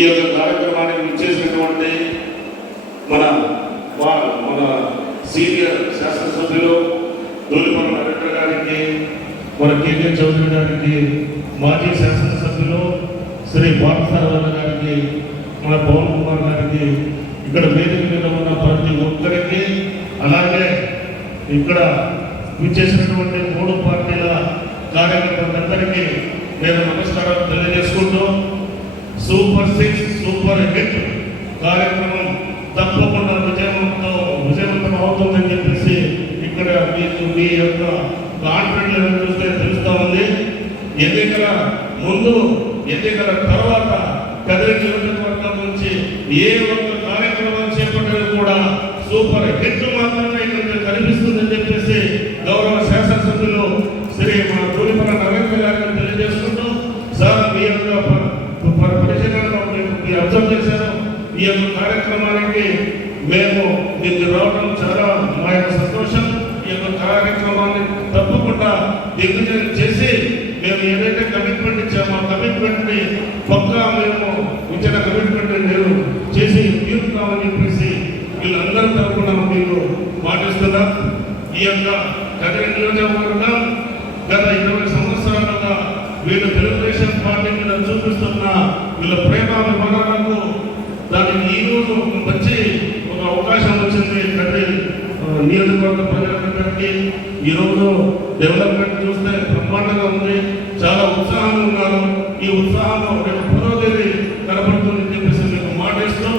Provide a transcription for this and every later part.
ఈ యొక్క కార్యక్రమానికి ఇచ్చేసినటువంటి మన మన సీనియర్ శాసనసభ్యులు దూలిపల్ల నరేంద్ర గారికి మన కేకే చౌదరి గారికి మాజీ శాసనసభ్యులు శ్రీ పార్థసారథ గారికి మన పవన్ కుమార్ గారికి ఇక్కడ వేదిక మీద ఉన్న ప్రతి ఒక్కరికి అలాగే ఇక్కడ విచ్చేసినటువంటి మూడు పార్టీల కార్యకర్తలందరికీ నేను నమస్కారం తెలియజేసుకుంటూ సూపర్ సిక్స్ సూపర్ హిట్ కార్యక్రమం తప్పకుండా విజయవంతం విజయవంతం అవుతుందని చెప్పేసి ఇక్కడ మీకు మీ యొక్క కాన్ఫిడెంట్ చూస్తే తెలుస్తా ఉంది. ఎన్నికల ముందు ఎన్నికల తర్వాత కదిరి నియోజకవర్గం నుంచి ఏ ఒక్క కార్యక్రమం చేపట్టడం కూడా సూపర్ హిట్ మాత్రమే ఇక్కడ కనిపిస్తుందని చెప్పేసి గౌరవ శాసనసభ్యులు శ్రీ మన తూలిపల నరేంద్ర గారిని తెలియజేసుకుంటూ సార్ మీ యొక్క ప- ప- పరిశీలనలో మేము మీరు అబ్జర్వ్ చేశారు ఈ యొక్క కార్యక్రమానికి మేము దీనికి రావడం చాలా మా యొక్క సంతోషం. ఈ యొక్క కార్యక్రమాన్ని తప్పకుండా దిగ్విజయం చేసి మేము ఏదైతే కమిట్మెంట్ ఇచ్చామో ఆ కమిట్మెంట్ని పక్కా మేము ఇచ్చిన కమిట్మెంట్ నేను చేసి తీరుతామని చెప్పేసి వీళ్ళందరి తరఫున మీరు పాటిస్తున్నా ఈ యొక్క కదిరి నియోజకవర్గం గత ఇరవై సంవత్సరాలుగా వీళ్ళు తెలుగుదేశం పార్టీ మీద చూపిస్తున్న వీళ్ళ ప్రేమ వివరాలకు దానికి ఈ రోజు మంచి అవకాశం నియోజకవర్గ ప్రజలందరికీ ఈరోజు డెవలప్మెంట్ చూస్తే బ్రహ్మాండంగా ఉంది. చాలా ఉత్సాహంగా ఉన్నారు. ఈ ఉత్సాహంలో రేపు పురోగతి కనబడుతుందని చెప్పేసి మీకు మాటిస్తూ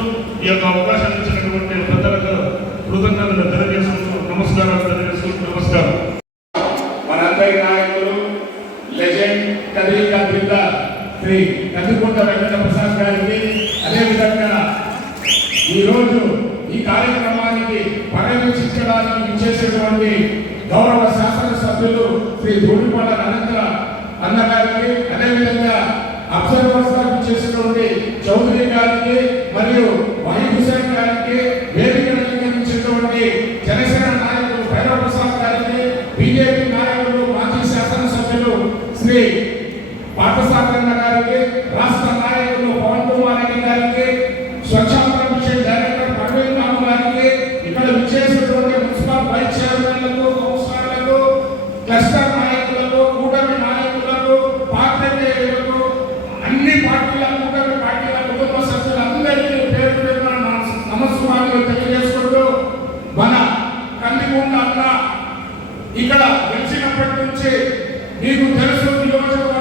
ఈ యొక్క అవకాశాన్ని ఇచ్చినటువంటి ప్రజలకు కృతజ్ఞతలు తెలియజేసుకుంటూ నమస్కారాలు తెలియజేసుకుంటూ నమస్కారం. మనందరి నాయకులు లెజెండ్ కదలిక బిడ్డ శ్రీ కందికుంట వెంకట ప్రసాద్ గారికి అదేవిధంగా ఈరోజు ఈ కార్యక్రమానికి పర్యవేక్షించడానికి ఇచ్చేసేటువంటి గౌరవ శాసనసభ్యులు శ్రీ ధూళిపల్ల నరేంద్ర అన్న గారికి అదేవిధంగా అబ్జర్వర్స్గా ఇచ్చేసినటువంటి చౌదరి గారికి మరియు వహీద్ హుసేన్ గారికి వేదిక అలంకరించినటువంటి జనసేన నాయకులు భైరవ ప్రసాద్ గారికి బీజేపీ నాయకులు మాజీ శాసనసభ్యులు శ్రీ పార్థసారథన్న గారికి రాష్ట్ర నాయకులు పవన్ కుమార్ రెడ్డి గారికి స్వచ్ఛాంధ్ర మిషన్ డైరెక్టర్ ప్రవీణ్ రాము గారికి ఇక్కడ విచ్చేసినటువంటి మున్సిపల్ వైస్ చైర్మన్లకు కౌన్సిలర్లకు క్లస్టర్ నాయకులకు కూటమి నాయకులకు పాత్రికేయులకు అన్ని పార్టీల కూటమి పార్టీల కుటుంబ సభ్యులందరికీ పేరు పేరున నమస్కారాలు తెలియజేసుకుంటూ మన కందికుంట అన్న ఇక్కడ గెలిచినప్పటి నుంచి నీకు తెలుసు నియోజకవర్గం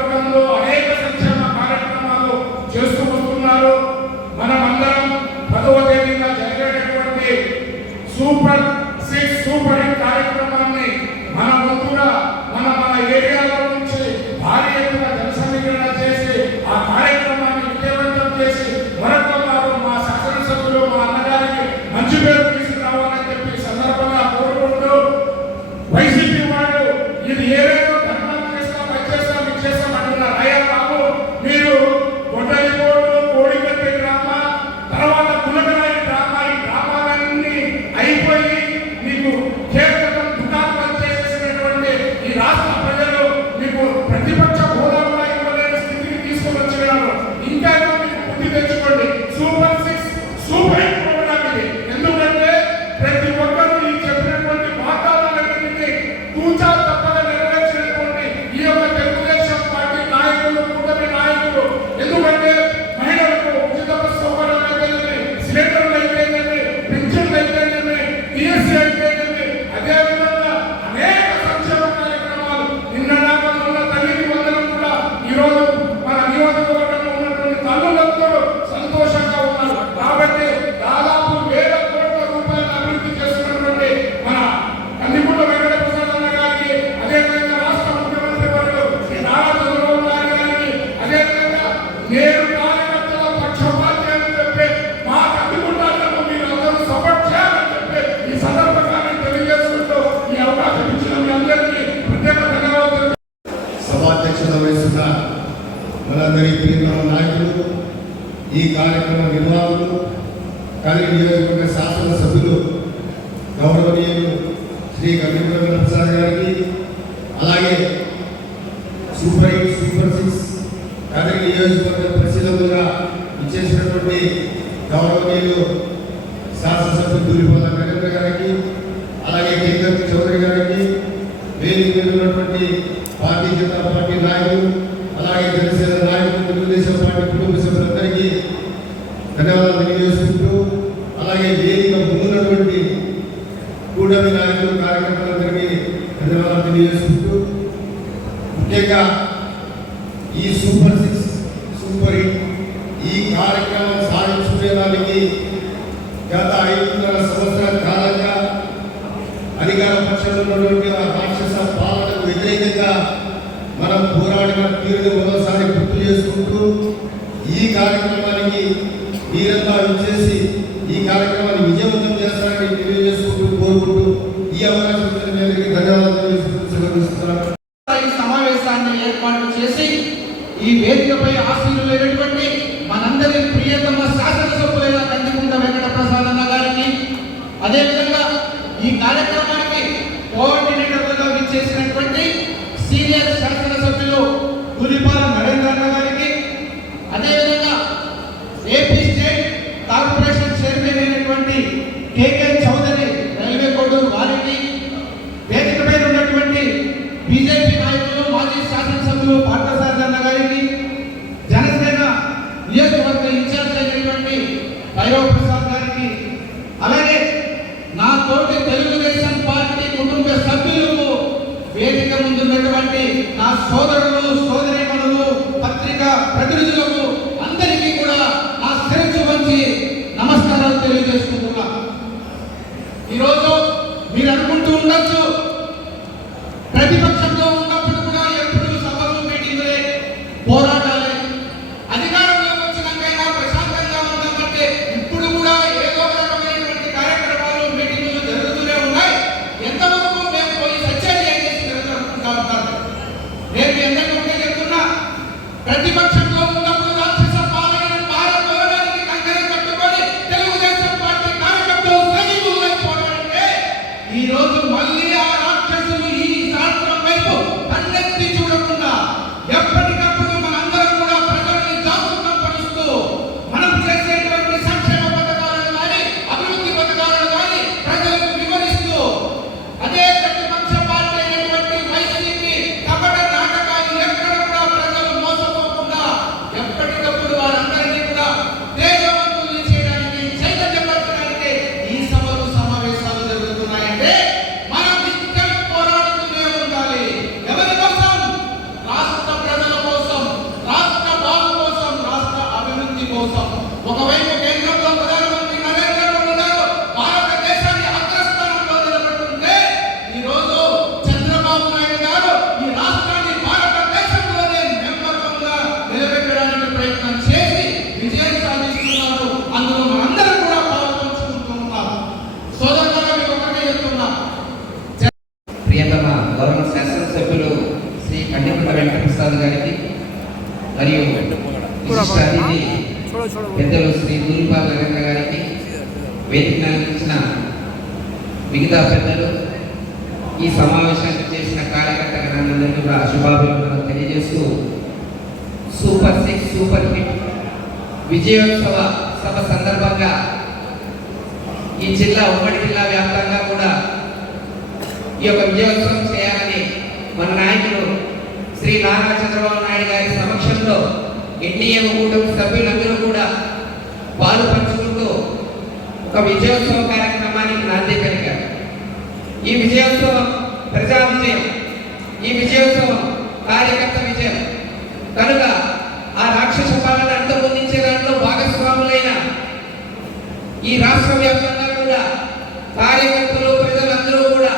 గౌరవనీయులు శాసనసభ్యులు దూరిపోల నరేంద్ర గారికి అలాగే కేంద్ర చౌదరి గారికి వేదిక మీద ఉన్నటువంటి భారతీయ జనతా పార్టీ నాయకులు అలాగే జనసేన నాయకులు తెలుగుదేశం పార్టీ కుటుంబ సభ్యులందరికీ ధన్యవాదాలు తెలియజేసుకుంటూ అలాగే వేదిక ముందున్నటువంటి కూటమి నాయకులు కార్యకర్తలందరికీ ధన్యవాదాలు తెలియజేసుకుంటూ ముఖ్యంగా ఈ సూపర్ సిక్స్ సూపర్ హిట్ ఈ కార్యక్రమం సాధించుకునేదానికి గత ఐదున్నర సంవత్సరాల కాలంగా అధికార పక్షంలో ఉన్నటువంటి రాక్షస పాలనకు వ్యతిరేకంగా మనం పోరాడిన తీరుని మరోసారి గుర్తు చేసుకుంటూ ఈ కార్యక్రమానికి మీరంతా ఇచ్చేసి ఈ కార్యక్రమాన్ని విజయవంతం చేస్తారని తెలియజేసుకుంటూ కోరుకుంటూ ఈ అవకాశం ధన్యవాదాలు ఈ సమావేశాన్ని ఏర్పాటు చేసి ఈ వేదికపై ఆశీనులైనటువంటి మనందరి ప్రియతమ శాసనసభ్యులైన కందికుంట వెంకట ప్రసాద్ అన్న గారికి అదేవిధంగా ఈ కార్యక్రమానికి కోఆర్డినేటర్లుగా విచ్చేసినటువంటి సీనియర్ శాసనసభ్యులు గురిపాల నరేంద్ర అన్న గారికి అదేవిధంగా ఏపీ స్టేట్ కార్పొరేషన్ చైర్మన్ అయినటువంటి కేకే చౌదరి రైల్వే కోడూరు వారికి వేదిక మీద ఉన్నటువంటి బీజేపీ నాయకులు మాజీ శాసనసభ్యులు పార్థసారథి అన్న గారికి జనసేన నియోజకవర్గ ఇన్ఛార్జ్ అయినటువంటి భైరవ ప్రసాద్ గారికి అలాగే నా తోటి తెలుగుదేశం పార్టీ కుటుంబ సభ్యులకు వేదిక ముందున్నటువంటి నా సోదరులు సోదరీమణులు పత్రికా ప్రతినిధులకు అందరికీ కూడా నా శిరస్సు వంచి నమస్కారాలు తెలియజేసుకుంటున్నా ఈరోజు మీరు అనుకుంటూ ఉండొచ్చు ప్రతిపక్షంలో ఉన్నప్పుడు కూడా ఎప్పుడు సభలు మీటింగులే పోరాటాలే అధికారంలోకి వచ్చినాకైనా ప్రశాంతంగా ఉందామంటే ఇప్పుడు కూడా ఏదో ఒక రకమైనటువంటి కార్యక్రమాలు మీటింగులు జరుగుతూనే ఉన్నాయి ఎంతవరకు మేము పోయి సత్యాన్ని చేసి జరుగుతుంటా ఉంటారు నేను ఎంతకు ఉంటే చెప్తున్నా ప్రతిపక్షం పెద్దలు శ్రీ దూరిపాల గారికి వేదిక అందించిన మిగతా పెద్దలు ఈ సమావేశానికి చేసిన కార్యకర్తలందరికీ కూడా శుభాభివందనలు తెలియజేస్తూ సూపర్ సిక్స్ సూపర్ హిట్ విజయోత్సవ సభ సందర్భంగా ఈ జిల్లా ఉమ్మడి జిల్లా వ్యాప్తంగా కూడా ఈ యొక్క విజయోత్సవం చేయాలని మన నాయకులు శ్రీ నారా చంద్రబాబు నాయుడు గారి సమక్షంలో ఎన్డీఎం కూటమి సభ్యులందరూ కూడా పాలు పంచుకుంటూ ఒక విజయోత్సవ కార్యక్రమానికి నాంది పలికారు. ఈ విజయోత్సవం ప్రజా విజయం ఈ విజయోత్సవం కార్యకర్త విజయం. కనుక ఆ రాక్షస పాలన అంతమొందించే దాంట్లో భాగస్వాములైన ఈ రాష్ట్ర వ్యాప్తంగా కూడా కార్యకర్తలు ప్రజలందరూ కూడా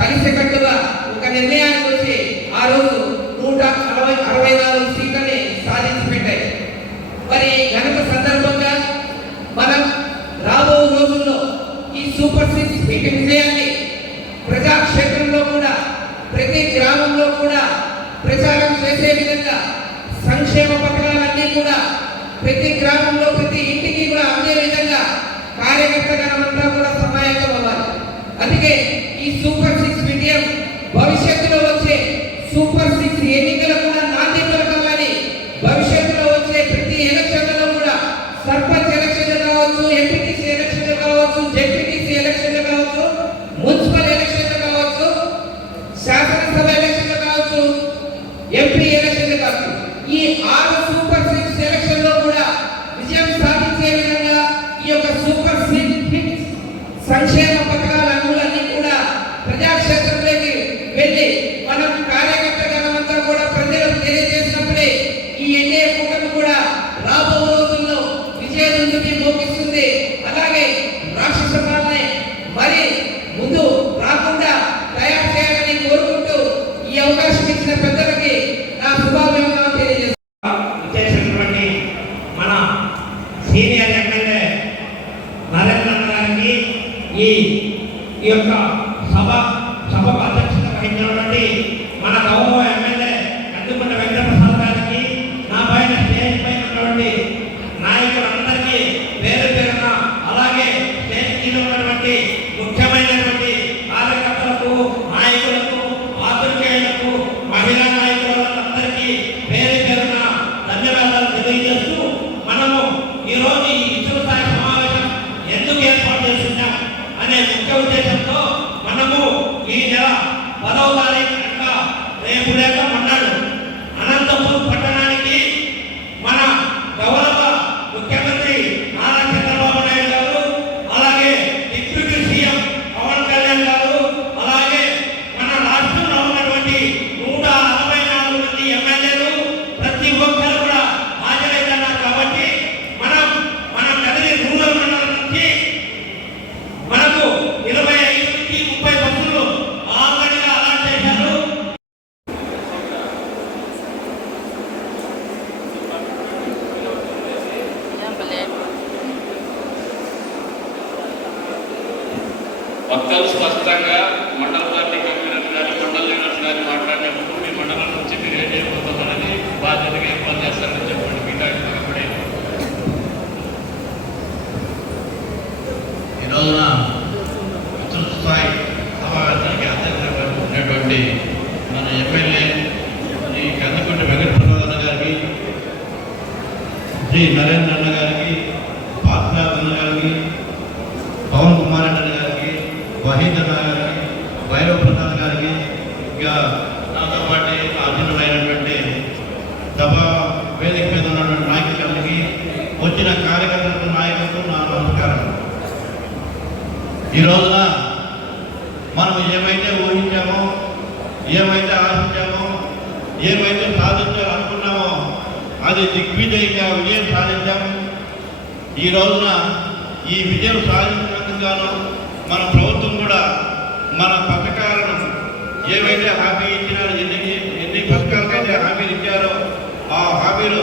కలిసికట్టుగా ఒక నిర్ణయానికి వచ్చి ఆ రోజు నూట అరవై అరవై నాలుగు సీట్లని సాధించి పెట్టాయి మరి గనుక సందర్భంగా మనం రాబో రోజుల్లో ఈ సూపర్ సిక్స్ సీట్ విజయాన్ని ప్రజాక్షేత్రంలో కూడా ప్రతి గ్రామంలో కూడా ప్రచారం చేసే విధంగా సంక్షేమ పత్రాలన్నీ కూడా ప్రతి గ్రామంలో ప్రతి ఇంటికి కూడా అందే విధంగా కార్యకర్తగా అంతా కూడా సహాయకం అవ్వాలి అందుకే ఈ సూపర్ సిక్స్ మీడియా భక్తులు స్పష్టంగా మండల పార్టీ కన్వీనర్ కానీ మండల లీడర్స్ కానీ మాట్లాడినప్పుడు మీ మండలం నుంచి మీరు ఏం చేయబోతామని బాధ్యతగా ఏం పనిచేస్తారని చెప్పండి. మీ ఈరోజున చతుర్థ స్థాయి నరేంద్ర ఏమైతే ఊహించామో ఏమైతే ఆశించామో ఏమైతే సాధించాలనుకున్నామో అది దిగ్విజయంగా విజయం సాధించాము. ఈ రోజున ఈ విజయం సాధించినందుకు మన ప్రభుత్వం కూడా మన పథకాలను ఏవైతే హామీ ఇచ్చినారో ఎన్ని ఎన్ని పథకాలకైతే హామీలు ఇచ్చారో ఆ హామీలు